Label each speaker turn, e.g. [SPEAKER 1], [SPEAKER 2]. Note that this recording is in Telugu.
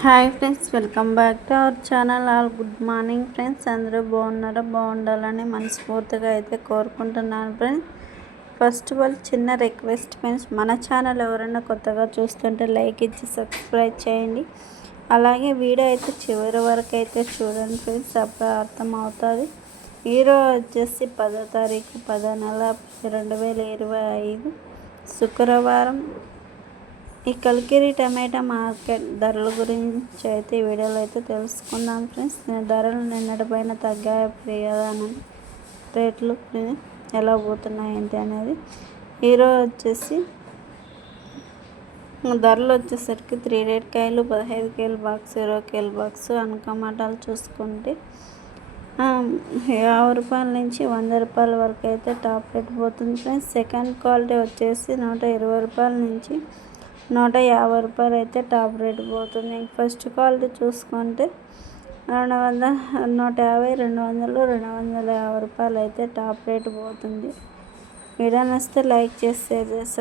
[SPEAKER 1] Hi friends welcome back to our channel. All good morning friends. అందరూ బాగున్నారా? బాగుండాలని మనస్ఫూర్తిగా అయితే కోరుకుంటున్నాను ఫ్రెండ్స్. ఫస్ట్ ఆఫ్ ఆల్ చిన్న రిక్వెస్ట్ ఫ్రెండ్స్. మన ఛానల్ ఎవరైనా కొత్తగా చూస్తుంటే లైక్ ఇచ్చి సబ్స్క్రైబ్ చేయండి. అలాగే వీడియో అయితే చివరి వరకు అయితే చూడండి ఫ్రెండ్స్. అప్పుడు అర్థం అవుతుంది ఈరోజు వచ్చేసి పదో తారీఖు పదో నెల రెండు వేల ఇరవై ఐదు శుక్రవారం. ఈ కలికిరి టమాటా మార్కెట్ ధరల గురించి అయితే ఈ వీడియోలో అయితే తెలుసుకుందాం ఫ్రెండ్స్. ధరలు నిన్నటిపైన తగ్గాయ ప్రియదానం రేట్లు ఎలా పోతున్నాయి ఏంటి అనేది. ఈరోజు వచ్చేసి ధరలు వచ్చేసరికి త్రీ రేట్ కాయలు పదహైదు కేలు బాక్స్ ఇరవై కేలు బాక్స్ అనకమాటాలు చూసుకుంటే యాభై రూపాయల నుంచి వంద రూపాయల వరకు అయితే టాప్ రేట్ పోతుంది ఫ్రెండ్స్. సెకండ్ క్వాలిటీ వచ్చేసి నూట ఇరవై రూపాయల నుంచి నూట యాభై రూపాయలు అయితే టాప్ రేట్ పోతుంది. ఫస్ట్ క్వాలిటీ చూసుకుంటే రెండు వందల నూట యాభై రెండు వందలు రెండు వందల యాభై రూపాయలు అయితే టాప్ రేట్ పోతుంది. వీడియో నచ్చితే లైక్ చేసి షేర్ చేసి